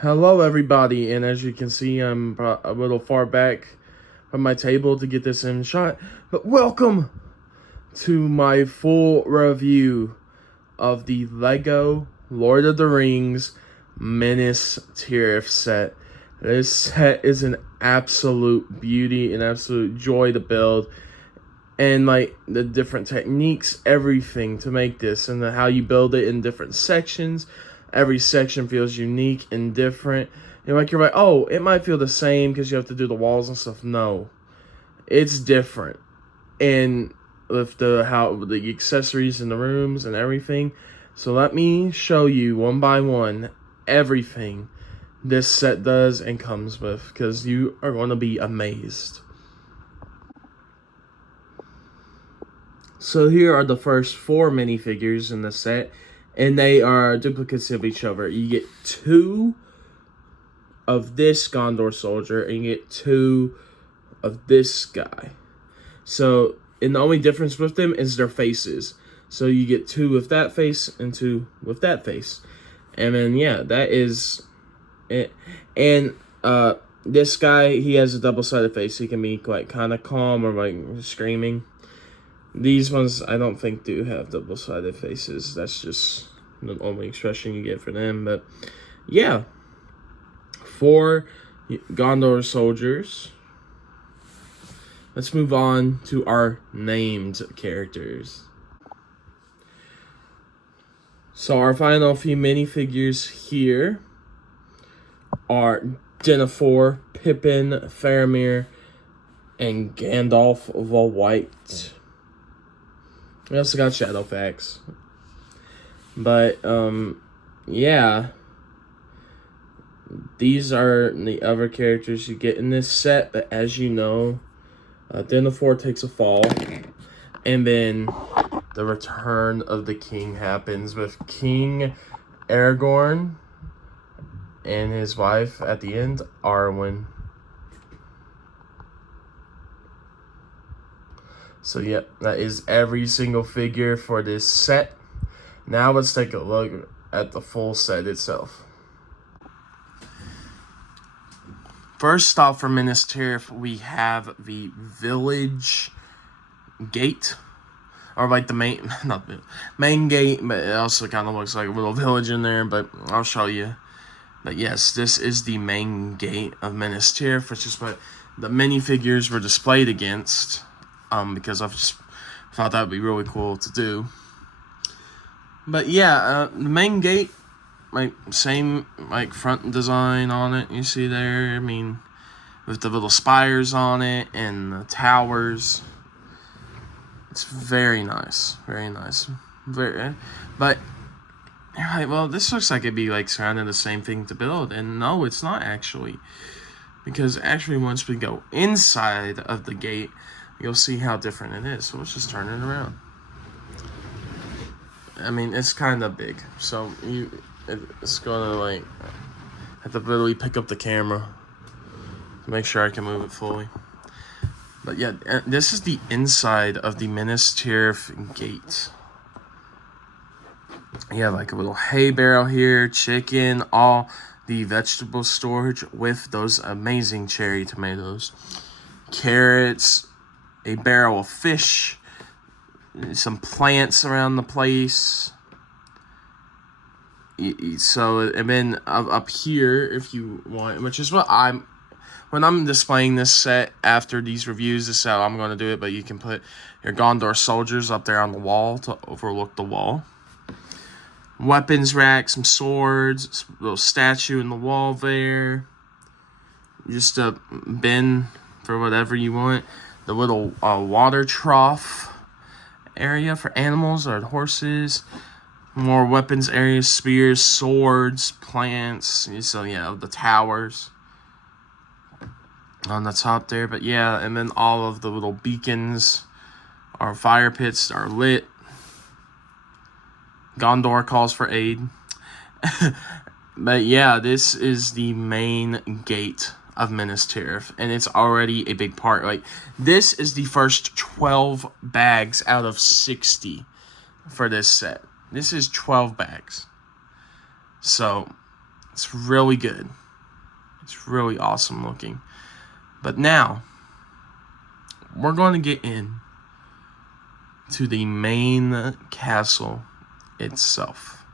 Hello everybody, and as you can see, I'm a little far back from my table to get this in shot, but welcome to my full review of the LEGO Lord of the Rings Minas Tirith set. This set is an absolute beauty, an absolute joy to build, and like the different techniques, everything to make this, and how you build it in different sections. Every section feels unique and different. You're like, oh, it might feel the same because you have to do the walls and stuff. No, it's different, and with the accessories in the rooms and everything. So let me show you one by one everything this set does and comes with, because you are going to be amazed. So here are the first 4 minifigures in the set, and they are duplicates of each other. You get 2 of this Gondor soldier, and you get 2 of this guy. So, and the only difference with them is their faces. So you get 2 with that face and 2 with that face. And then, yeah, that is it. And this guy, he has a double-sided face. He can be like kind of calm or like screaming. These ones, I don't think, do have double-sided faces. That's just the only expression you get for them. But, yeah. 4 Gondor soldiers. Let's move on to our named characters. So, our final few minifigures here are Denethor, Pippin, Faramir, and Gandalf the White. We also got Shadowfax. But, yeah. These are the other characters you get in this set. But as you know, Denethor takes a fall. And then the return of the king happens with King Aragorn and his wife at the end, Arwen. So, yep, that is every single figure for this set. Now let's take a look at the full set itself. First off, for Minas Tirith, we have the village gate. Or like the main, not the main gate, but it also kind of looks like a little village in there, but I'll show you. But yes, this is the main gate of Minas Tirith, which is what the minifigures were displayed against. Because I just thought that would be really cool to do. But yeah, the main gate, like same like front design on it. You see there, I mean, with the little spires on it and the towers. It's very nice, very nice. But you're like, well, this looks like it'd be like surrounding the same thing to build, and no, it's not actually, because actually once we go inside of the gate, you'll see how different it is. So let's just turn it around. I mean, it's kind of big, so it's gonna like have to literally pick up the camera to make sure I can move it fully. But yeah, this is the inside of the Minas Tirith gate. You have like a little hay barrel here, chicken, all the vegetable storage with those amazing cherry tomatoes, carrots, a barrel of fish, some plants around the place. So, and then up here, if you want, which is what when I'm displaying this set after these reviews, this is how I'm going to do it, but you can put your Gondor soldiers up there on the wall to overlook the wall. Weapons rack, some swords, a little statue in the wall there. Just a bin for whatever you want. The little water trough area for animals or horses. More weapons areas, spears, swords, plants. So, yeah, the towers on the top there. But, yeah, and then all of the little beacons or fire pits are lit. Gondor calls for aid. But, yeah, this is the main gate of Minas Tirith, and it's already a big part. Like, this is the first 12 bags out of 60 for this set. This is 12 bags. So, It's really good. It's really awesome looking. But now, we're going to get in to the main castle itself.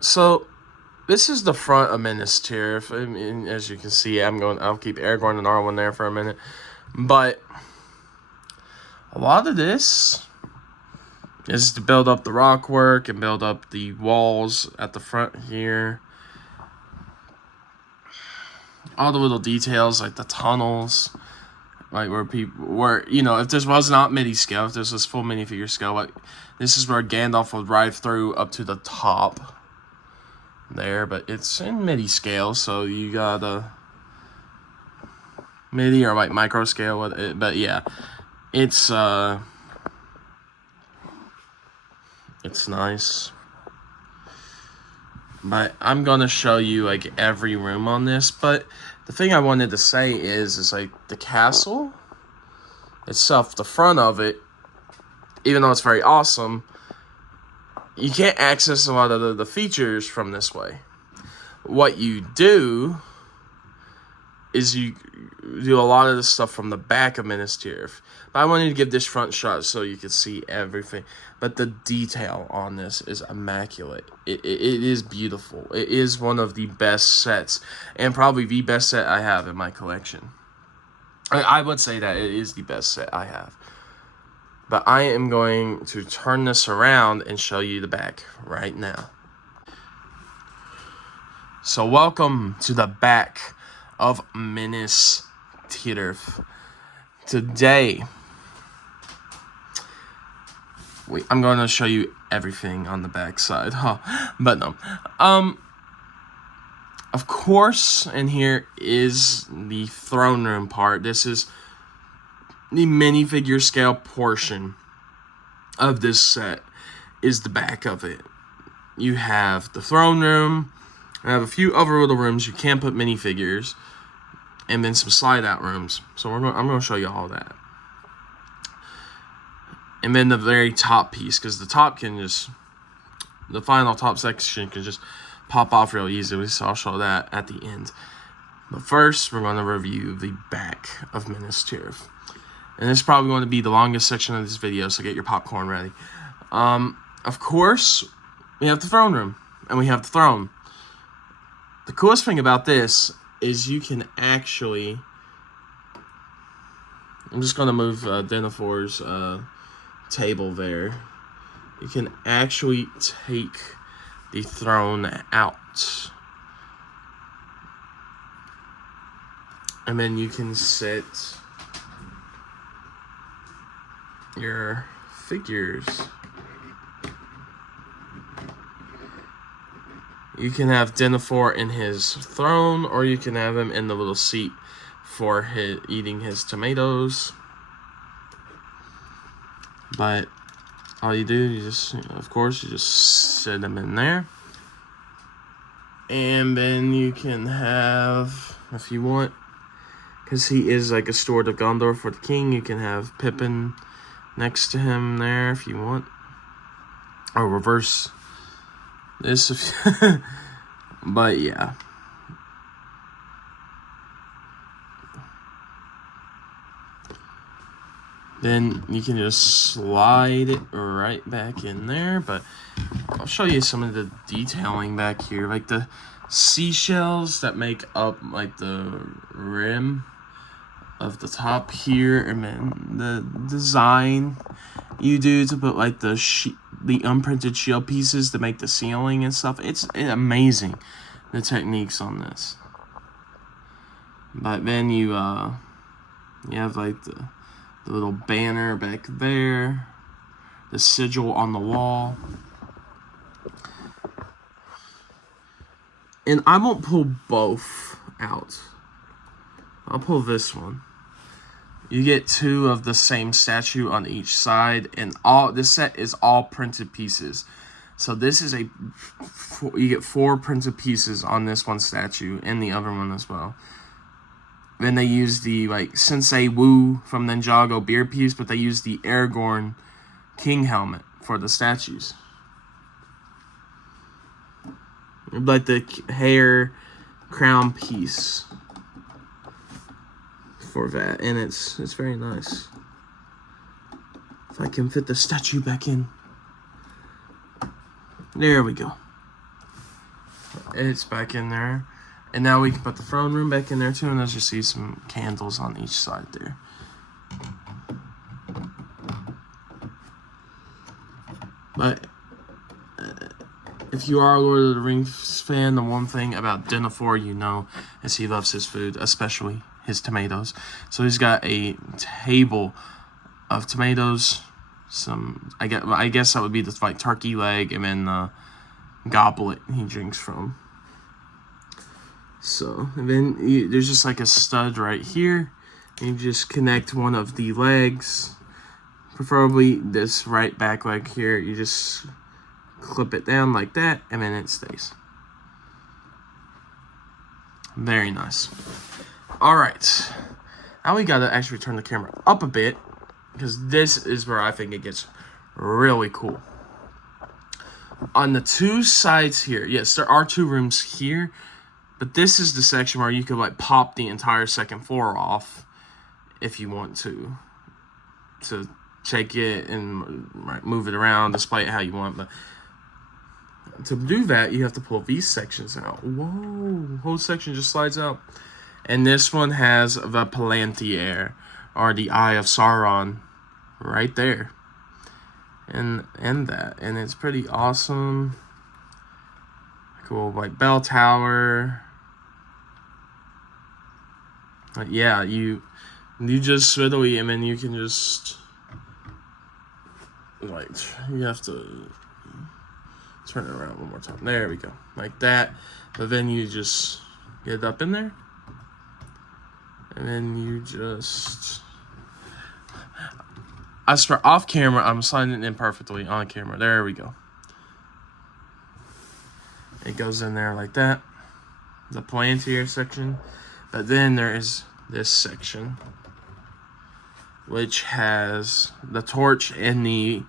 So, this is the front of Minas Tirith. I mean, as you can see, I'll keep Aragorn and Arwen there for a minute. But a lot of this is to build up the rock work and build up the walls at the front here. All the little details, like the tunnels, like if this was not mini scale, if this was full minifigure scale, like this is where Gandalf would ride through up to the top there, but it's in midi scale, so you got a midi or like micro scale with it. But yeah, it's nice. But I'm gonna show you like every room on this. But the thing I wanted to say is like the castle itself, the front of it, even though it's very awesome, you can't access a lot of the features from this way. What you do is you do a lot of the stuff from the back of Minas Tirith. But I wanted to give this front shot so you could see everything. But the detail on this is immaculate. It is beautiful. It is one of the best sets, and probably the best set I have in my collection. I would say that it is the best set I have. But I am going to turn this around and show you the back right now. So welcome to the back of Minas Tirith. Today, I'm going to show you everything on the back side, but no. Of course, and here is the throne room part. This is the minifigure scale portion of this set, is the back of it. You have the throne room. I have a few other little rooms you can put minifigures, and then some slide out rooms. So I'm going to show you all that. And then the very top piece, because the final top section can just pop off real easily, so I'll show that at the end. But first, we're going to review the back of Minas Tirith. And this is probably going to be the longest section of this video, so get your popcorn ready. Of course, we have the throne room, and we have the throne. The coolest thing about this is you can actually... I'm just going to move Denethor's table there. You can actually take the throne out. And then you can set your figures. You can have Denethor in his throne, or you can have him in the little seat for eating his tomatoes. But all you do, you just set him in there. And then you can have, if you want, because he is like a steward of Gondor for the king, you can have Pippin next to him there if you want. Or reverse this if but yeah. Then you can just slide it right back in there. But I'll show you some of the detailing back here, like the seashells that make up like the rim of the top here, and then the design you do to put like the unprinted shield pieces to make the ceiling and stuff. It's amazing, the techniques on this. But then you have like the little banner back there, the sigil on the wall. And I won't pull both out. I'll pull this one. You get two of the same statue on each side, and this set is all printed pieces. So this is you get 4 printed pieces on this one statue and the other one as well. Then they use the Sensei Wu from Ninjago beard piece, but they use the Aragorn king helmet for the statues. Like the hair crown piece for that, and it's very nice. If I can fit the statue back in. There we go. It's back in there. And now we can put the throne room back in there too, and as you see, some candles on each side there. But if you are a Lord of the Rings fan, the one thing about Denethor you know is he loves his food, especially his tomatoes. So he's got a table of tomatoes, I guess that would be the like turkey leg, and then the goblet he drinks from. So, and then there's just like a stud right here. And you just connect one of the legs, preferably this right back leg here. You just clip it down like that, and then it stays. Very nice. Alright. Now we gotta actually turn the camera up a bit, because this is where I think it gets really cool. On the two sides here, yes, there are two rooms here, but this is the section where you could like pop the entire second floor off if you want to take it and move it around, display it how you want. But to do that, you have to pull these sections out. Whoa, whole section just slides out. And this one has the Palantir, or the Eye of Sauron, right there. And it's pretty awesome. Cool, like bell tower. Yeah, you just literally, and then you can just like, you have to turn it around one more time. There we go, like that. But then you just get it up in there, and then you just. I swear, off camera, I'm sliding it in perfectly. On camera, there we go. It goes in there like that. The Palantir section. But then there is this section, which has the torch and the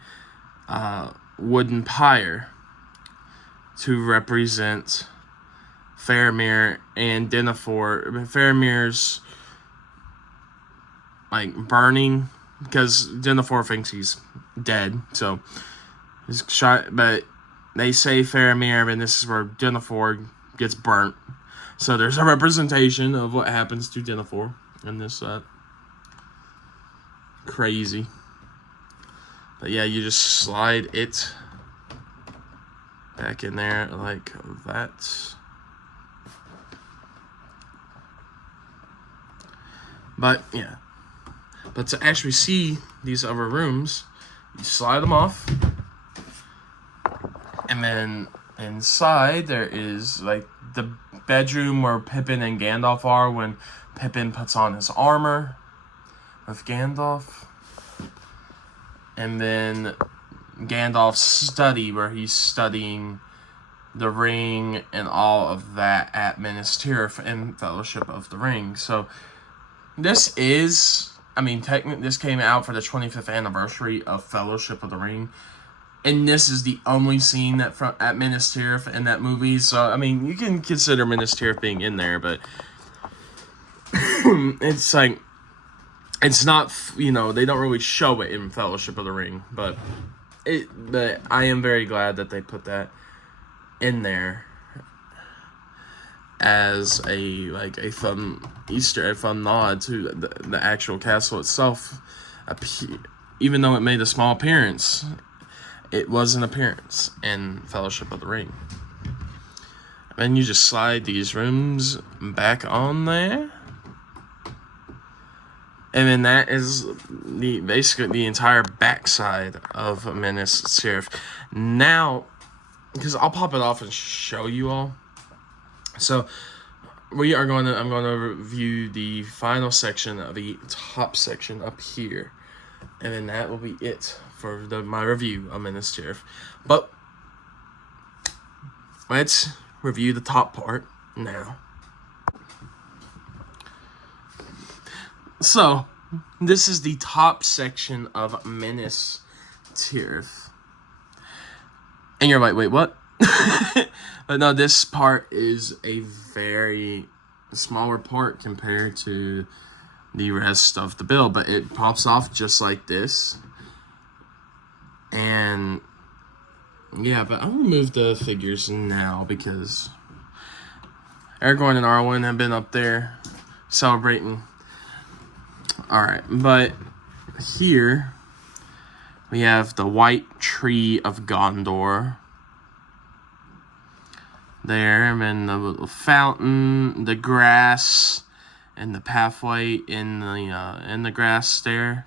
wooden pyre to represent Faramir and Denethor. Faramir's like burning, because Denethor thinks he's dead, so he's shot. But they say Faramir, and this is where Denethor gets burnt. So there's a representation of what happens to Denethor in this set. Crazy. But yeah, you just slide it back in there like that. But yeah. But to actually see these other rooms, you slide them off. And then inside there is like the bedroom where Pippin and Gandalf are when Pippin puts on his armor with Gandalf. And then Gandalf's study where he's studying the ring and all of that at Minas Tirith in Fellowship of the Ring. So this is, I mean, technically this came out for the 25th anniversary of Fellowship of the Ring. And this is the only scene that at Minas Tirith in that movie. So, I mean, you can consider Minas Tirith being in there, but it's like, it's not, you know, they don't really show it in Fellowship of the Ring. But I am very glad that they put that in there as a fun Easter egg, fun nod to the actual castle itself. Even though it made a small appearance, it was an appearance in Fellowship of the Ring. And you just slide these rooms back on there. And then that is basically the entire backside of Minas Tirith. Now, because I'll pop it off and show you all. So I'm going to review the final section of the top section up here. And then that will be it for my review of Minas Tirith. But let's review the top part now. So, this is the top section of Minas Tirith. And you're like, wait, what? But no, this part is a very smaller part compared to the rest of the build, but it pops off just like this. And yeah, but I'll remove the figures now because Aragorn and Arwen have been up there celebrating. Alright, but here we have the White Tree of Gondor. There, and then the little fountain, the grass, and the pathway in the grass there.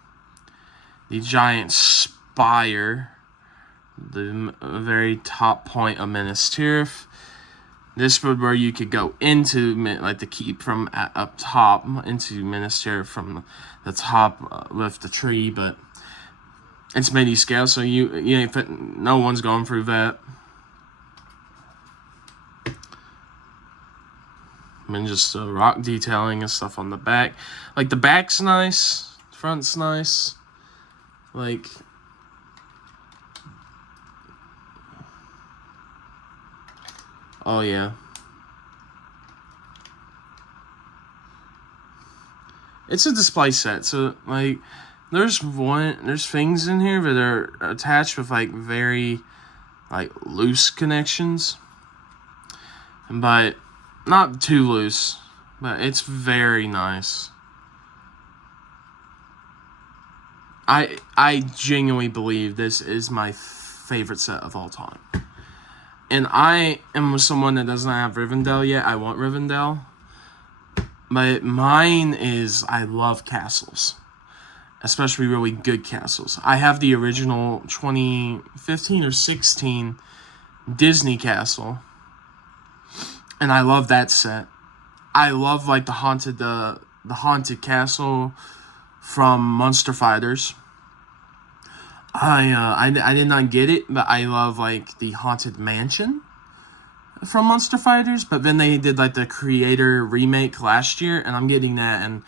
The giant spire, the very top point of Minas Tirith. This was where you could go into, like, the keep from up top into Minas Tirith from the top with the tree, but it's mini scale, so you ain't no one's going through that. And just rock detailing and stuff on the back. Like, the back's nice, the front's nice. Like, oh yeah. It's a display set, so like there's things in here that are attached with like very like loose connections. But not too loose, but it's very nice. I genuinely believe this is my favorite set of all time. And I am someone that doesn't have Rivendell yet. I want Rivendell. But mine is, I love castles. Especially really good castles. I have the original 2015 or 16 Disney castle. And I love that set. I love like the haunted castle from Monster Fighters. I did not get it, but I love like the haunted mansion from Monster Fighters. But then they did like the creator remake last year, and I'm getting that. And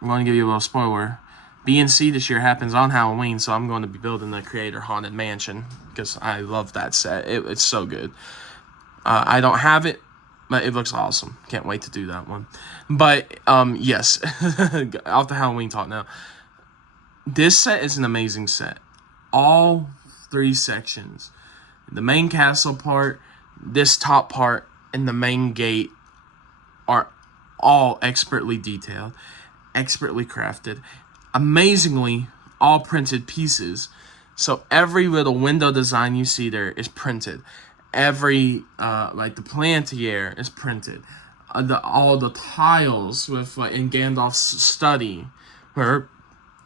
I'm going to give you a little spoiler. BNC this year happens on Halloween, so I'm going to be building the creator haunted mansion because I love that set. It's so good. I don't have it, but it looks awesome. Can't wait to do that one. But yes, off the Halloween talk now. This set is an amazing set. All 3 sections. The main castle part, this top part, and the main gate are all expertly detailed, expertly crafted, amazingly all printed pieces. So every little window design you see there is printed. Every like the plantier is printed. All the tiles with like in Gandalf's study where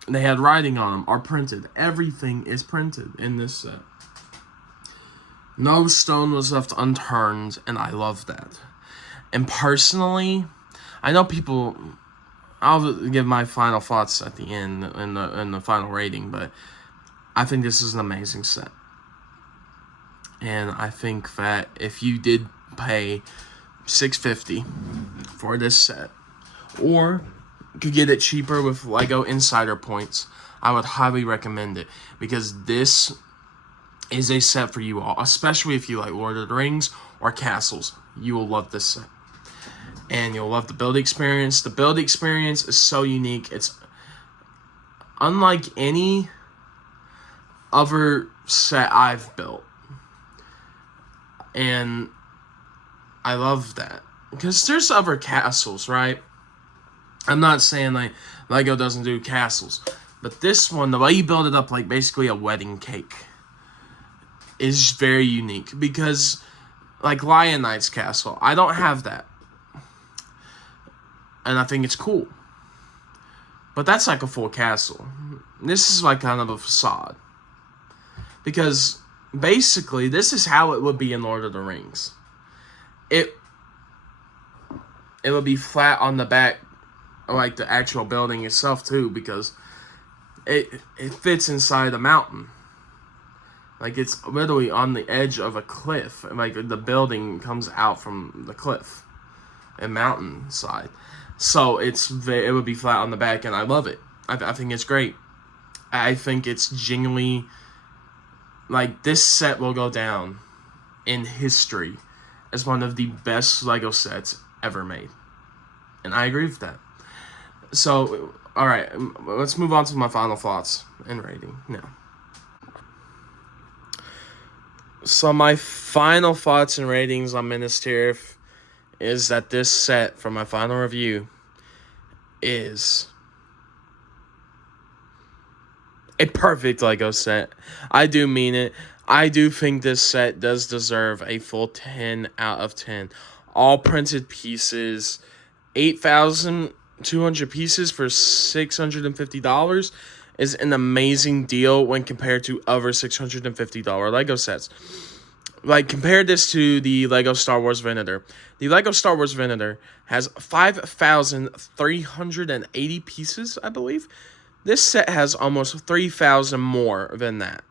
they had writing on them are printed. Everything is printed in this set. No stone was left unturned, and I love that. And personally, I know people. I'll give my final thoughts at the end in the final rating, but I think this is an amazing set. And I think that if you did pay $650 for this set, or could get it cheaper with Lego Insider points, I would highly recommend it because this is a set for you all, especially if you like Lord of the Rings or castles. You will love this set. And you'll love the build experience. The build experience is so unique. It's unlike any other set I've built. And I love that. Because there's other castles, right? I'm not saying like Lego doesn't do castles. But this one, the way you build it up like basically a wedding cake is very unique. Because like Lion Knight's castle, I don't have that. And I think it's cool. But that's like a full castle. This is like kind of a facade. Because basically, this is how it would be in Lord of the Rings. It would be flat on the back, like the actual building itself too, because it fits inside a mountain. Like it's literally on the edge of a cliff. Like the building comes out from the cliff and mountainside. So it would be flat on the back, and I love it. I think it's great. I think it's genuinely like, this set will go down in history as one of the best Lego sets ever made. And I agree with that. So, all right, let's move on to my final thoughts and rating now. So, my final thoughts and ratings on Minas Tirith is that this set, for my final review, is a perfect Lego set. I do mean it. I do think this set does deserve a full 10 out of 10. All printed pieces, 8,200 pieces for $650 is an amazing deal when compared to other $650 Lego sets. Like, compare this to the Lego Star Wars Venator. The Lego Star Wars Venator has 5,380 pieces, I believe. This set has almost 3,000 more than that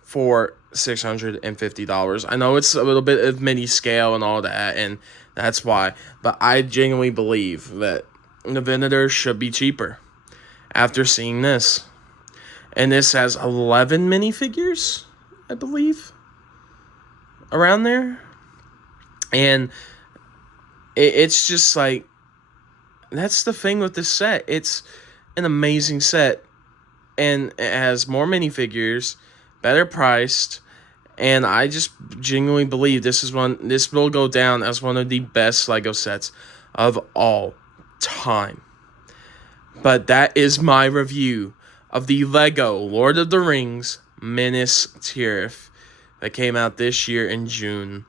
for $650. I know it's a little bit of mini scale and all that, and that's why. But I genuinely believe that the Venator should be cheaper after seeing this. And this has 11 minifigures, I believe, around there. And it's just like, that's the thing with this set. It's an amazing set, and it has more minifigures, better priced, and I just genuinely believe this will go down as one of the best Lego sets of all time. But that is my review of the Lego Lord of the Rings Minas Tirith that came out this year in June.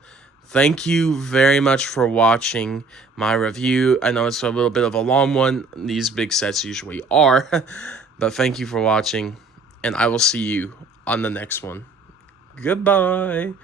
Thank you very much for watching my review. I know it's a little bit of a long one. These big sets usually are. But thank you for watching, and I will see you on the next one. Goodbye.